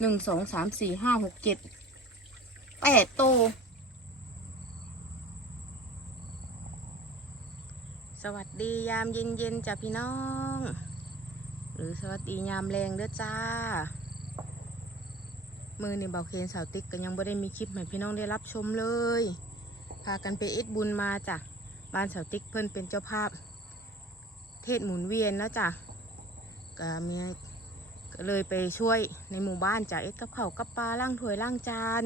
หนึ่งสองสามสี่ห้าหกเจ็ดแปดโตวสวัสดียามเย็นๆจ้ะพี่น้อง หรือสวัสดียามแรงเด้อจ้า มือนี่เบาเคนสาวติ๊กก็ยังไม่ได้มีคลิปให้พี่น้องได้รับชมเลย พากันไปเอ็ดบุญมาจ้ะบ้านสาวติ๊กเพิ่นเป็นเจ้าภาพ เทศหมุนเวียนนะจ้ะก็มี ก็เลยไปช่วยในหมู่บ้านจ้ะเอ็ดกับข้าวกับปลาล่างถ้วยล่างจาน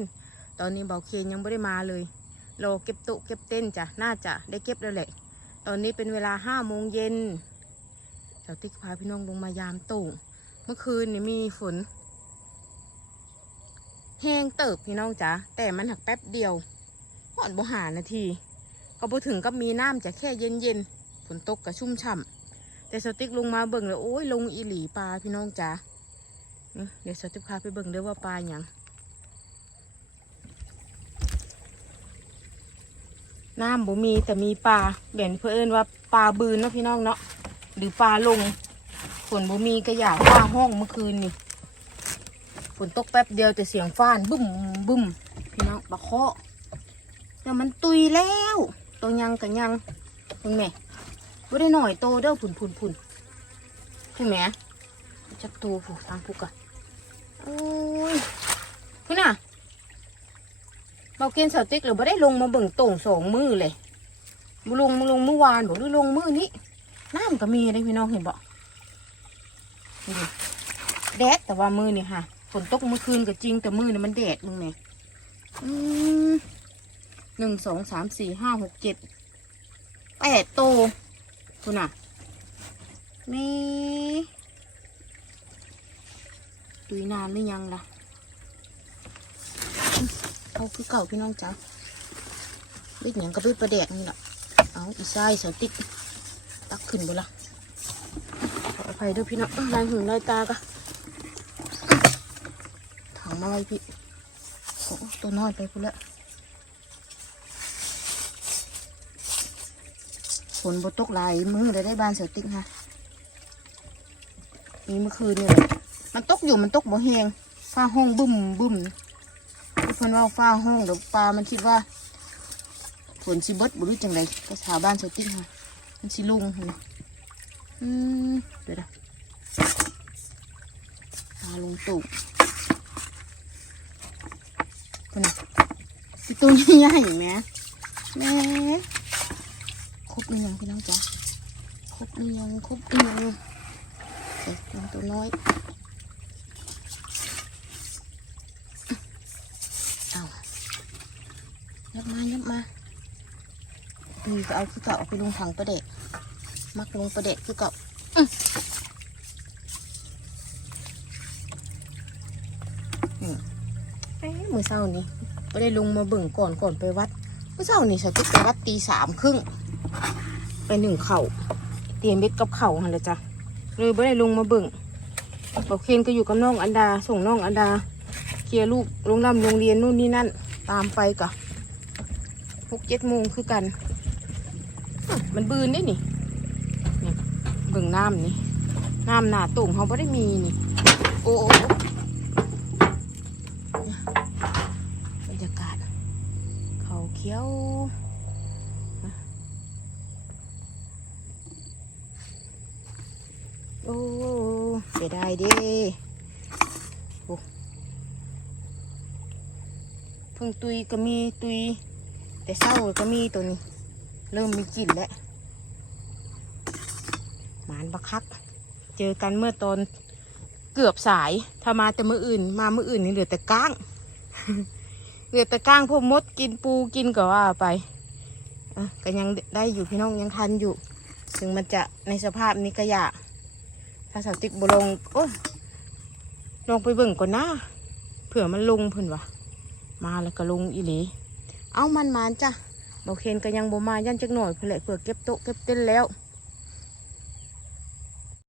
ตอนนี้เบาเคนยังไม่ได้มาเลยรอเก็บต๊ะเก็บเต้นจ้ะน่าจะได้เก็บแล้วแหละ ตอนนี้เป็นเวลาห้าโมงเย็นสาติ๊กพาพี่น้องลงมายามตู่เมื่อคืนนี่มีฝนแห้งเติบพี่น้องจ๋าแต่มันหักแป๊บเดียวหอนบ่หานาที ก็บ่ถึงกับมีน้ำจะแค่เย็นเย็นฝนตกกระชุ่มฉ่ำแต่สติ๊กลงมาเบิ่งแล้วโอ้ยลงอีหลีปลาพี่น้องจ๋า เดี๋ยวสติ๊กพาไปเบิ่งเด้อว่าปลาหยังน้ำบ่มีแต่มีปลาเบ่นเพื่อเอินว่าปลาบืนเนาะพี่น้องเนาะหรือปลาลงฝนบ่มีก็อยากปลาห้องเมื่อคืนนี่ฝนตกแป๊บเดียวแต่เสียงฟ้านบึ้มบึ้มพี่น้องบะเคาะแต่มันตุยแล้วตัวยังกันยังเห็นไหมไม่ได้หน่อยโตเด้อผุนผุนผุนเห็นไหมจับตัวผูกทางผูกอะ อ้ยคุณน่ะเราเกณฑ์สาวติ๊กหรือไม่ได้ลงมาเบิ่งต่งสองมือเลยมาลงมาลงเมื่อวานบอกหรือลงมือนี้น้ำก็มีได้พี่น้องเห็นบอกนี่ดิแดดแต่ว่ามือนี่ค่ะฝนตกเมื่อคืนก็จริงแต่มือนี่มันแดดมึงเนี่ยอืมหนึ่งสองสามสี่ห้าหกเจ็ดแปดโตคุณน่ะนี่ ดูนานหรือยังล่ะ เอาคือเก่าพี่น้องจ้าเล็กหยังก็เป็นประแดกนี่แหละเอาอีไส้สติ๊กตักขึ้นไปละขออภัยด้วยพี่น้องลายหูลายตากะถังมาไว้พี่โอ้ตัวน้อยไปกูละฝนบตกหลายมือเลยได้บานเสือติ๊กฮะมีเมื่อคืนนี่แหละ มันตกอยู่มันตกบ่แหงฟ้าห้องบึ้มบึ้มเพิ่อนว่าฟ้าห้องเดี๋ยวปลามันคิดว่าฝนสิเบิดบ่รู้จังไดก็ชาวบ้านเสือติ๊กฮะมันสิลุงหั่นน่ะอืมเดี๋ยวนะหาลุงตู่คนน่ะอีตัวนี้ใหญ่ไหมแม่ครบหรือยังพี่น้องจ๊ะครบหรือยังครบหรือยังเด็กน้องตัวน้อยเอา ยับมายับมานี่ก็เอาคือเก่าเอาไปลงถังประเดะมักลงประเดะคือเก่าอื้อเอ้ยมื่อเช้านี้ไม่ได้ลงมาเบิ่งก่อนก่อนไปวัดมือเช้านี้ฉันไปวัดตีสามครึ่งไปหนึ่งเข่าเตรียมเบ็ดกับเข่าหันเลยจ้ะเลยไม่ได้ลงมาเบิ่งบอกเคนก็อยู่กับน้องอันดา ส่งน้องอันดา เคลียร์ลูกโรงรำโรงเรียนนู่นนี่นั่น ตามไปกะ หกเจ็ดโมงคือกันมันบืนได้นี่นี่เบิ่งน้ำนี่น้ำหนาตุ่งเขาไม่ได้มีนี่ โอ้บรรยากาศ เขาเขียวโอ้เสียดายด้โอ้เพิ่งตุยก็มีตุย แต่เศร้าก็มีตัวนี้ เริ่มมีกลิ่นแล้วหมานบักคัก เจอกันเมื่อตอนเกือบสาย ถ้ามาแต่มืออื่น มามืออื่นนี่เหลือแต่ก้าง เหลือแต่ก้างพวกมดกินปูกินก็ว่าไปก็ยังได้อยู่พี่น้องยังทันอยู่ ถึงมันจะในสภาพนี้ก็อยากถ้าสาวติ๊กบลงโอ้ลงไปเบิ่งก่อนนะเผื่อมันลงเพิ่นวะมาแล้วก็ลงอีหลี เอามันมานจ้ะบอกเคนก็ยังบ่มายันจักหน่อยเพลเผื่อเก็บโต๊ะเก็บเต้นแล้ว